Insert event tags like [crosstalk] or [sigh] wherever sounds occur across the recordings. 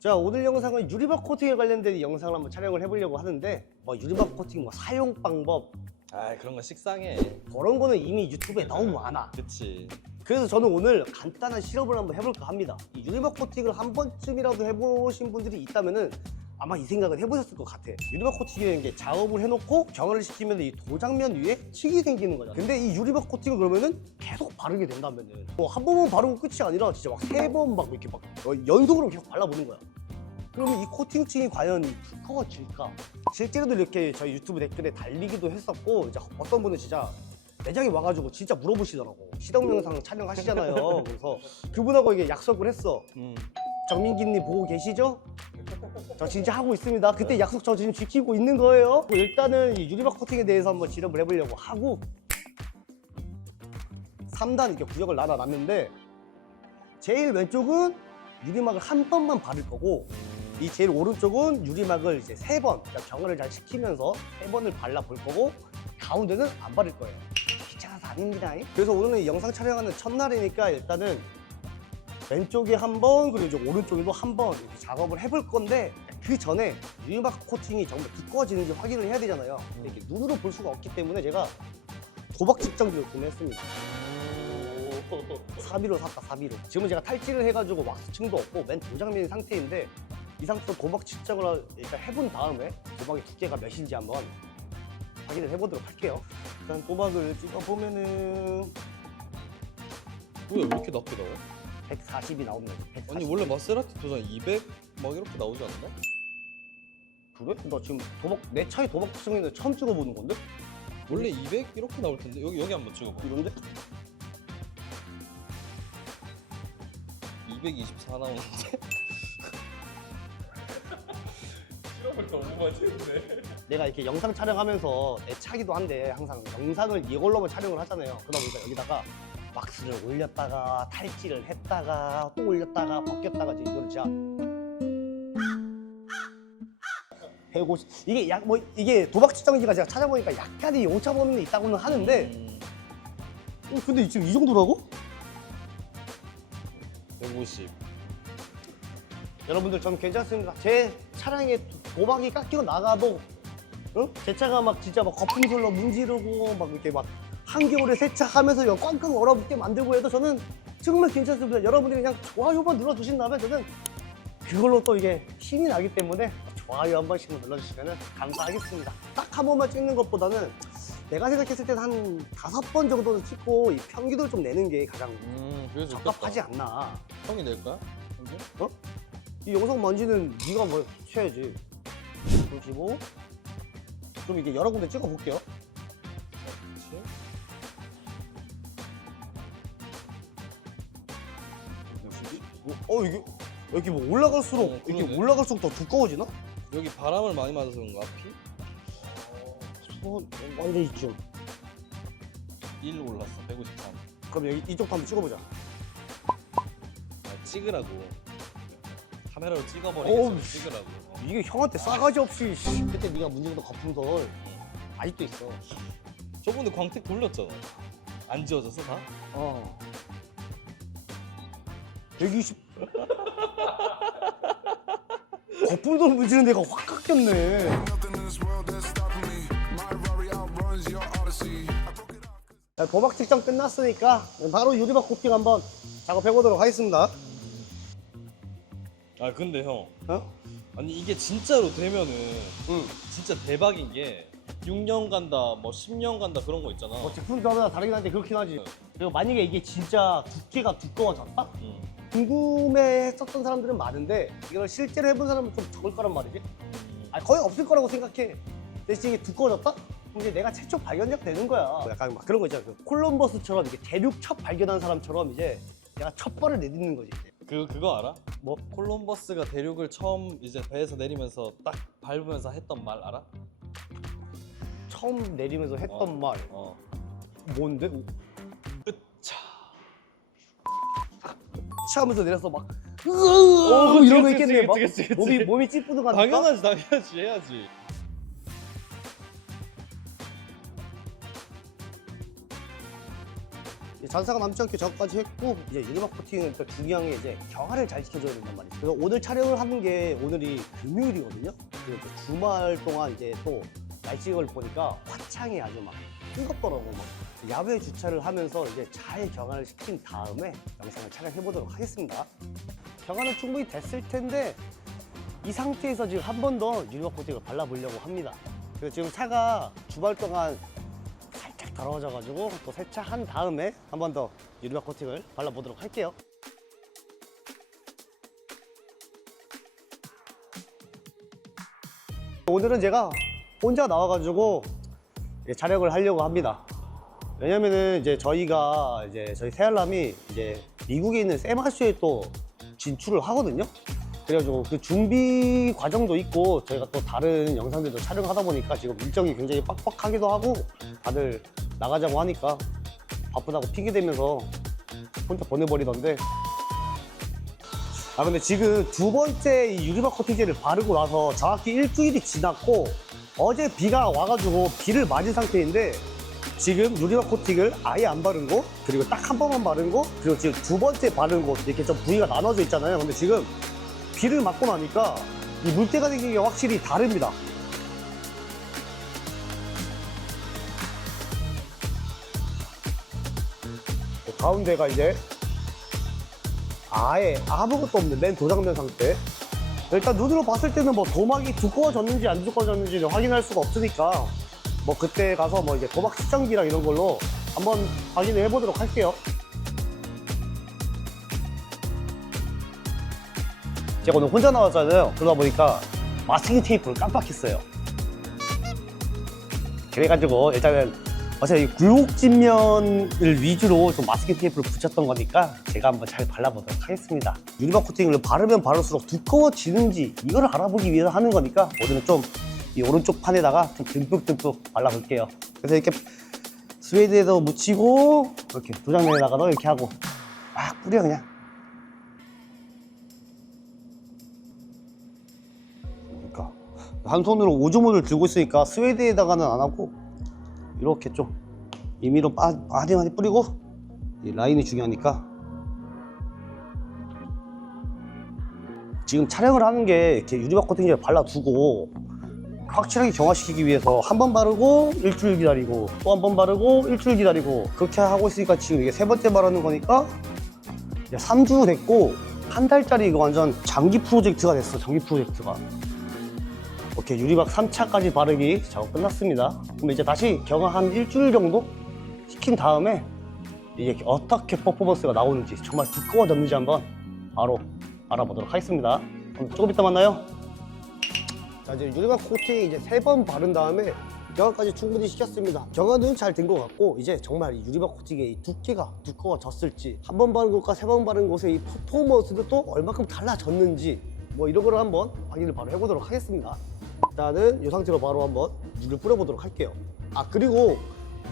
자 오늘 영상은 유리박 코팅에 관련된 영상을 한번 촬영을 해보려고 하는데 뭐 유리박 코팅 뭐 사용 방법 아 그런 거 식상해. 그런 거는 이미 유튜브에 너무 많아. 그치. 그래서 저는 오늘 간단한 실험을 한번 해볼까 합니다. 이 유리박 코팅을 한 번쯤이라도 해보신 분들이 있다면은 아마 이 생각은 해보셨을 것 같아. 유리박 코팅이라는 게 작업을 해놓고 경화를 시키면 이 도장면 위에 칙이 생기는 거잖아. 근데 이 유리박 코팅을 그러면은 계속 바르게 된다면은 뭐 한 번만 바르고 끝이 아니라 진짜 막 세 번 막 이렇게 막 어, 연속으로 계속 발라보는 거야 그러면 이 코팅층이 과연 두꺼워질까? 실제로도 이렇게 저희 유튜브 댓글에 달리기도 했었고 이제 어떤 분은 진짜 매장에 와가지고 진짜 물어보시더라고 시동 영상 촬영하시잖아요 [laughs] 그래서 그분하고 이게 약속을 했어 음. 정민기님 보고 계시죠? 저 진짜 하고 있습니다 그때 약속 저 지금 지키고 있는 거예요 뭐 일단은 이 유리막 코팅에 대해서 한번 실험을 해보려고 하고 3단 이렇게 구역을 나눠놨는데 제일 왼쪽은 유리막을 한 번만 바를 거고 이 제일 오른쪽은 유리막을 이제 세 번, 그러니까 경화를 잘 시키면서 세 번을 발라 볼 거고 가운데는 안 바를 거예요. 귀찮아서 아닙니다. 그래서 오늘은 이 영상 촬영하는 첫날이니까 일단은 왼쪽에 한 번, 그리고 이제 오른쪽에도 한번 이렇게 작업을 해볼 건데 그 전에 유리막 코팅이 정말 두꺼워지는지 확인을 해야 되잖아요. 이게 눈으로 볼 수가 없기 때문에 제가 도박 측정기를 구매했습니다. 사비로 샀다 사비로 지금은 제가 탈취를 해가지고 왁스층도 없고 맨 도장면 상태인데 이 상태로 도박 측정을 일단 해본 다음에 도박의 두께가 몇인지 한번 확인을 해보도록 할게요 일단 도박을 찍어보면은 뭐야 왜 이렇게 낮게 나와? 140이 나옵니다 140. 아니 원래 마세라티 도장 200막 이렇게 나오지 않나? 그래? 나 지금 도박 내 차에 도박 측정기는 처음 찍어보는 건데? 원래 200 이렇게 나올 텐데 여기 여기 한번 찍어봐. 이런데? 224 나오는데. 실험을 너무 많이 했네. 내가 이렇게 영상 촬영하면서 내 차기도 한데 항상 영상을 이걸로만 촬영을 하잖아요. 그러다 보니까 여기다가 왁스를 올렸다가 탈지를 했다가 또 올렸다가 벗겼다가 이제 이걸 진짜 150 이게 약 뭐 이게 도박 측정기가 제가 찾아보니까 약간의 오차 범위는 있다고는 하는데 음, 어, 근데 지금 이 정도라고? 150. 여러분들 전 괜찮습니다. 제 차량에 도박이 깎이고 나가도 어? 제 차가 막 진짜 막 거품솔로 문지르고 막 이렇게 막 한겨울에 세차하면서 이거 꽝꽝 얼어붙게 만들고 해도 저는 정말 괜찮습니다. 여러분들이 그냥 좋아요만 눌러주신다면 저는 그걸로 또 이게 힘이 나기 때문에 좋아요 한 번씩만 눌러주시면 감사하겠습니다. 딱 한 번만 찍는 것보다는 내가 생각했을 때는 한 다섯 번 정도는 찍고 이 평균을 좀 내는 게 가장 음, 그래서. 적합하지 않나. 형이 낼 거야? 형이? 이 영상 만지는 네가 뭐 쳐야지. 35. 그럼 이게 여러 군데 찍어 볼게요. 그렇지. 52. 어 이게 이렇게 뭐 올라갈수록 어, 그러네. 올라갈수록 더 두꺼워지나? 여기 바람을 많이 맞아서 그런가? 피? 어, 완전 이쯤. 1 올랐어. 153. 그럼 여기 이쪽도 한번 찍어보자. 아, 찍으라고. 카메라로 좀 찍으라고. 어. 이게 형한테 싸가지 없이 씨. 그때 네가 문제도 거품돌 아직도 있어. 저번에 광택 돌렸잖아. 안 지워졌어 다? 어. 120. 거품돌 문지는 데가 확 깎였네. Nothing in this world that's stopping me. My Rari outruns your Odyssey. I broke it out. 자, 도박 측정 끝났으니까 바로 유리박 코팅 한번 작업해 보도록 하겠습니다. 아 근데 형 어? 아니 이게 진짜로 되면은 응. 진짜 대박인 게 6년 간다 뭐 10년 간다 그런 거 있잖아 뭐 제품마다 다르긴 한데 그렇긴 하지. 그리고 만약에 이게 진짜 두께가 두꺼워졌다? 응. 궁금해했었던 사람들은 많은데 이걸 실제로 해본 사람은 좀 적을 거란 말이지. 음. 아니 거의 없을 거라고 생각해. 대신 이게 두꺼워졌다? 그럼 이제 내가 최초 발견자가 되는 거야. 약간 막 그런 거 있잖아. 그 콜럼버스처럼 이렇게 대륙 첫 발견한 사람처럼 이제 내가 첫 발을 내딛는 거지. 이제. 그 그거 알아? 뭐? 콜럼버스가 대륙을 처음 이제 배에서 내리면서 딱 밟으면서 했던 말 알아? 처음 내리면서 했던 어. 말 어. 뭔데? 차. 치하면서 내려서 막 으어 이런 거 그치, 있겠네. 그치, 막 그치, 그치. 몸이 몸이 찌뿌둥 하니까. 당연하지 당연하지 해야지. 잔사가 남지 않게 작업까지 했고 이제 유리막 코팅은 또 중요한 게 이제 경화를 잘 시켜줘야 된단 말이에요. 그래서 오늘 촬영을 하는 게 오늘이 금요일이거든요. 그래서 주말 동안 이제 또 날씨를 보니까 화창이 아주 막 뜨겁더라고 막 야외 주차를 하면서 이제 잘 경화를 시킨 다음에 영상을 촬영해 보도록 하겠습니다. 경화는 충분히 됐을 텐데 이 상태에서 지금 한 번 더 유리막 코팅을 발라보려고 합니다. 그래서 지금 차가 주말 동안 더러워져가지고 또 세차한 다음에 한 번 더 유리막 코팅을 발라보도록 할게요. 오늘은 제가 혼자 나와가지고 촬영을 하려고 합니다. 왜냐면은 이제 저희가 이제 저희 새알람이 이제 미국에 있는 세마슈에 또 진출을 하거든요. 그래가지고 그 준비 과정도 있고 저희가 또 다른 영상들도 촬영하다 보니까 지금 일정이 굉장히 빡빡하기도 하고 다들 나가자고 하니까 바쁘다고 핑계 대면서 혼자 보내버리던데. 아 근데 지금 두 번째 이 유리막 코팅제를 바르고 나서 정확히 일주일이 지났고 어제 비가 와가지고 비를 맞은 상태인데 지금 유리막 코팅을 아예 안 바른 거 그리고 딱 한 번만 바른 거 그리고 지금 두 번째 바른 거 이렇게 좀 부위가 나눠져 있잖아요. 근데 지금 비를 맞고 나니까 이 물때가 생긴 게 확실히 다릅니다 가운데가 이제 아예 아무것도 없는 맨 도장면 상태. 일단 눈으로 봤을 때는 뭐 도막이 두꺼워졌는지 안 두꺼워졌는지를 확인할 수가 없으니까 뭐 그때 가서 뭐 이제 도막 측정기랑 이런 걸로 한번 확인을 해보도록 할게요. 제가 오늘 혼자 나왔잖아요. 그러다 보니까 마스킹 테이프를 깜빡했어요. 그래가지고 일단은 어차피 굴곡진면을 위주로 좀 마스킹 테이프를 붙였던 거니까 제가 한번 잘 발라보도록 하겠습니다. 유리막 코팅을 바르면 바를수록 두꺼워지는지 이걸 알아보기 위해서 하는 거니까 오늘은 좀 이 오른쪽 판에다가 좀 듬뿍듬뿍 발라볼게요. 그래서 이렇게 스웨이드에도 묻히고 이렇게 도장면에다가도 이렇게 하고 막 뿌려 그냥. 그러니까 한 손으로 오즈모를 들고 있으니까 스웨이드에다가는 안 하고 이렇게 좀 임의로 빠, 많이 많이 뿌리고 이 라인이 중요하니까. 지금 촬영을 하는 게 이렇게 유리막 코팅제를 발라두고 확실하게 경화시키기 위해서 한 번 바르고 일주일 기다리고 또 한 번 바르고 일주일 기다리고 그렇게 하고 있으니까 지금 이게 세 번째 바르는 거니까 이제 3주 됐고 한 달짜리 이거 완전 장기 프로젝트가 됐어 장기 프로젝트가 오케이 유리막 3차까지 바르기 작업 끝났습니다. 그럼 이제 다시 경화 한 일주일 정도 시킨 다음에 이게 어떻게 퍼포먼스가 나오는지 정말 두꺼워졌는지 한번 바로 알아보도록 하겠습니다. 그럼 조금 이따 만나요. 자 이제 유리막 코팅 이제 세 번 바른 다음에 경화까지 충분히 시켰습니다. 경화는 잘 된 것 같고 이제 정말 이 유리막 코팅의 이 두께가 두꺼워졌을지 한 번 바른 것과 세 번 바른 것의 이 퍼포먼스도 또 얼마큼 달라졌는지 뭐 이런 거를 한번 확인을 바로 해보도록 하겠습니다 일단은 이 상태로 바로 한번 물을 뿌려보도록 할게요. 아 그리고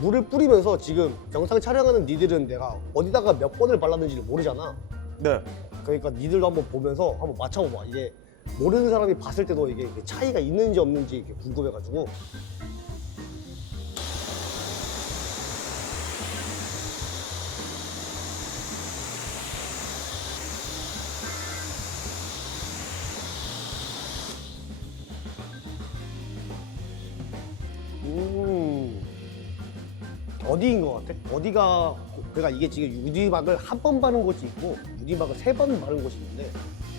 물을 뿌리면서 지금 영상 촬영하는 니들은 내가 어디다가 몇 번을 발랐는지를 모르잖아. 네. 그러니까 니들도 한번 보면서 한번 맞춰봐봐. 이게 모르는 사람이 봤을 때도 이게 차이가 있는지 없는지 이렇게 궁금해가지고. 같아? 어디가 그러니까 이게 지금 유리막을 한 번 바른 곳이 있고 유리막을 세 번 바른 곳이 있는데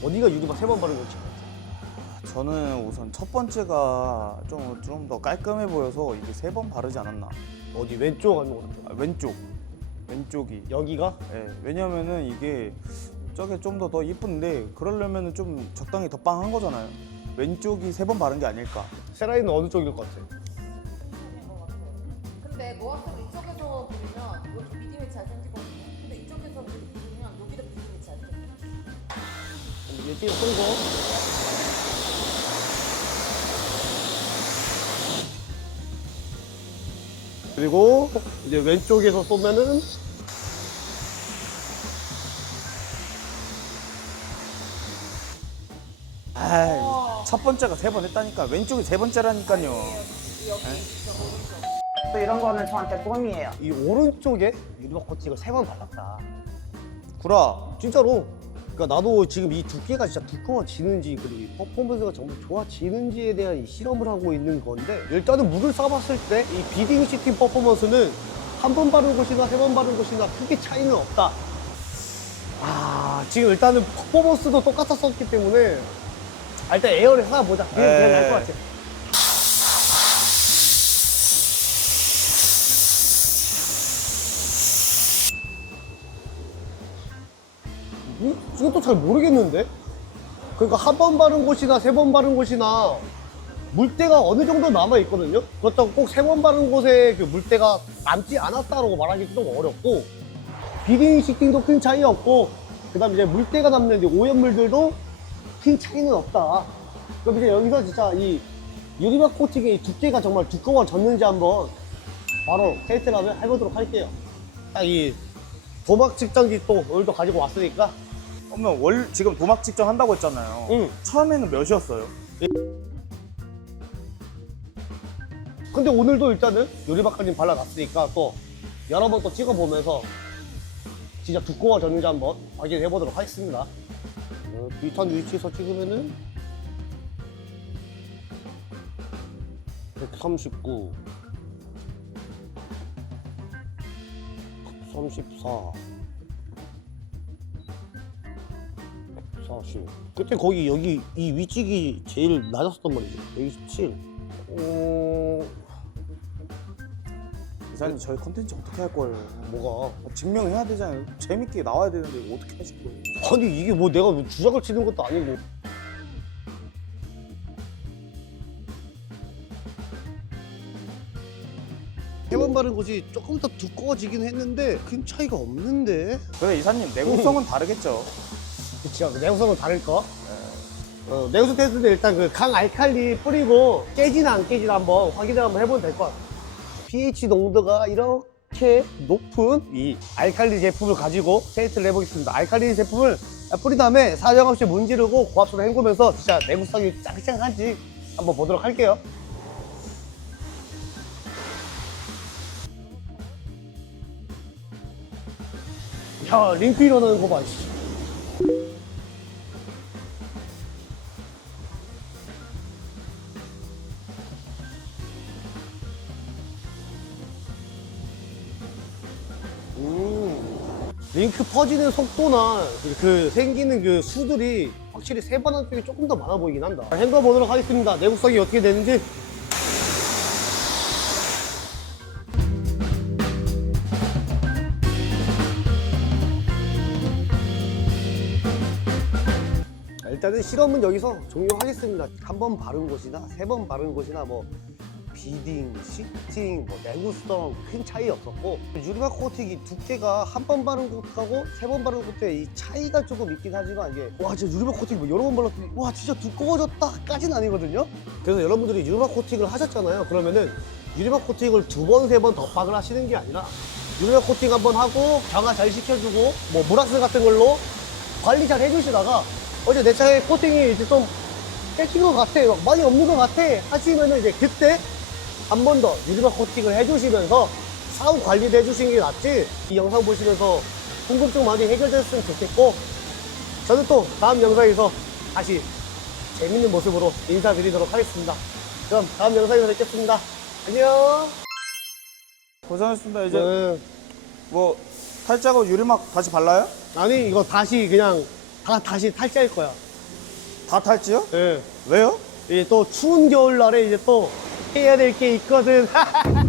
어디가 유리막 세 번 바른 곳인 것 같아? 저는 우선 첫 번째가 좀 좀 더 깔끔해 보여서 이게 세 번 바르지 않았나. 어디 왼쪽 아니면 오른쪽? 아, 왼쪽, 왼쪽이. 여기가? 예, 왜냐면은 이게 저게 좀 더 더 이쁜데 그러려면은 좀 적당히 더 빵한 거잖아요. 왼쪽이 세 번 바른 게 아닐까. 세라이는 어느 쪽일 것 같아? 근데 모아스로 이쪽에서 보면 여기 미디움이 잘 생기거든요. 근데 이쪽에서 보면 여기도 미디움이 잘 생겨요. 이게 띄어 쏘고 그리고 이제 왼쪽에서 쏘면은 아, 첫 번째가 세 번 했다니까 왼쪽이 세 번째라니까요. 여기, 여기, 저 오른쪽. 또 이런 거는 저한테 꿈이에요. 이 오른쪽에 유리막 코팅을 세번 발랐다. 구라 진짜로. 그러니까 나도 지금 이 두께가 진짜 두꺼워지는지 그리고 퍼포먼스가 정말 좋아지는지에 대한 이 실험을 하고 있는 건데 일단은 물을 쏴봤을 때 이 비딩 시팅 퍼포먼스는 한 번 바른 곳이나 세 번 바른 곳이나 크게 차이는 없다. 아 지금 일단은 퍼포먼스도 똑같았었기 때문에 아, 일단 에어를 하나 보자. 그게 네. 제일 나을 것 같아. 이- 이것도 잘 모르겠는데? 그러니까 한 번 바른 곳이나 세 번 바른 곳이나 물때가 어느 정도 남아 있거든요. 그렇다고 꼭 세 번 바른 곳에 그 물때가 남지 않았다라고 말하기 좀 어렵고 비딩 시팅도 큰 차이 없고 그다음 이제 물때가 남는 이제 오염물들도 큰 차이는 없다. 그럼 이제 여기서 진짜 이 유리막 코팅의 이 두께가 정말 두꺼워졌는지 한번 바로 테스트를 한번 해보도록 할게요. 딱 이 도막 측정기 또 오늘도 가지고 왔으니까 그러면 월 지금 도막 직전 한다고 했잖아요 응. 처음에는 몇이었어요? 근데 오늘도 일단은 요리박까지 발라놨으니까 또 여러 번 또 찍어보면서 진짜 두꺼워졌는지 한번 확인해 보도록 하겠습니다. 어, 비슷한 위치에서 찍으면은 139, 134, 140. 그때 거기 여기 이 위치기 제일 낮았었단 말이죠. 127. 어, 이사님 저희 컨텐츠 어떻게 할 거예요? 뭐가? 증명해야 되잖아요 재밌게 나와야 되는데 이거 어떻게 하실 거예요? 아니 이게 뭐 내가 뭐 주작을 치는 것도 아니고 해만 바른 곳이 조금 더 두꺼워지긴 했는데 큰 차이가 없는데 근데 이사님 내구성은 다르겠죠 그치 내구성은 다를까? 어, 내구성 테스트 때 일단 그 강 알칼리 뿌리고 깨지나 안 깨지나 한번 확인을 한번 해보면 될 것 같아 pH 농도가 이렇게 높은 이 알칼리 제품을 가지고 테스트를 해보겠습니다 알칼리 제품을 뿌린 다음에 사정없이 문지르고 고압수로 헹구면서 진짜 내구성이 짱짱한지 한번 보도록 할게요 야 링크 일어나는 거봐 씨. 음, 링크 퍼지는 속도나 그 생기는 그 수들이 확실히 세번한 쪽이 조금 더 많아 보이긴 한다. 헹궈 보도록 하겠습니다. 내구성이 어떻게 되는지. 일단은 실험은 여기서 종료하겠습니다. 한 번 바른 곳이나 세 번 바른 곳이나 뭐 비딩, 시팅, 뭐 내구성 큰 차이 없었고 유리막 코팅이 두께가 한 번 바른 곳하고 세 번 바른 곳에 이 차이가 조금 있긴 하지만 이게 와 진짜 유리막 코팅 뭐 여러 번 발랐더니 와 진짜 두꺼워졌다까지는 아니거든요. 그래서 여러분들이 유리막 코팅을 하셨잖아요. 그러면은 유리막 코팅을 두 번 세 번 덧박을 하시는 게 아니라 유리막 코팅 한 번 하고 경화 잘 시켜주고 뭐 물화스 같은 걸로 관리 잘 해주시다가 어제 내 차에 코팅이 이제 좀 깨진 것 같아 막 많이 없는 것 같아. 하시면은 이제 그때 한 번 더 유리막 코팅을 해주시면서 사후 관리도 해주시는 게 낫지. 이 영상 보시면서 궁금증 많이 해결됐으면 좋겠고 저는 또 다음 영상에서 다시 재밌는 모습으로 인사드리도록 하겠습니다. 그럼 다음 영상에서 뵙겠습니다. 안녕! 고생하셨습니다. 이제 네. 뭐 탈자고 유리막 다시 발라요? 아니 이거 다시 그냥 다 다시 탈지할 거야 다 탈지요? 예. 왜요? 이제 또 추운 겨울날에 이제 또 해야 될 게 있거든 [laughs]